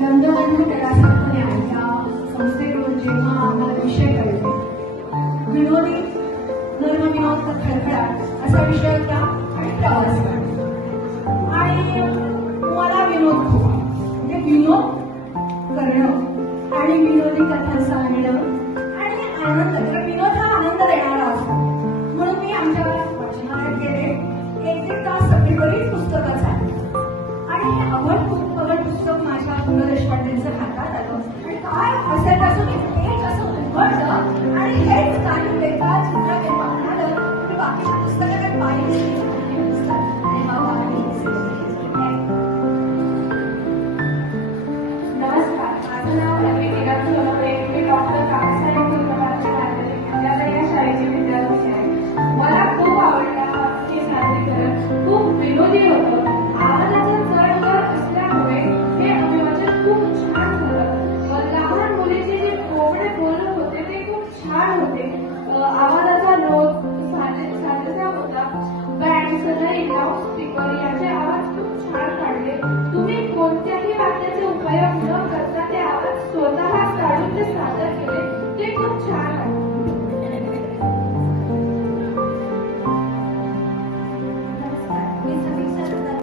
रंगबंधू कलासंकुल यांच्या संस्थेकडून जेव्हा आम्हाला विषय कळले विनोदी धर्मविनोद खळखळाट असा विषय होता आणि प्रवास आणि मला विनोद खूप म्हणजे विनोद करणं आणि विनोदी कथा पु ल देशपांडेंचं हातात आलं. आणि काय? हसण्यापासून हेच असं उघडलं आणि हेच काही बेकार चित्र ते म्हणालं मी बाकीच्या पुस्तकं. पाहिली पाहिजे नमस्कार. माझं नाव रवी याचे आवाज खूप छान काढले. तुम्ही कोणत्याही वाद्याचे उपयोग न करता ते आवाज स्वतः काढून ते सादर केले. ते खूप छान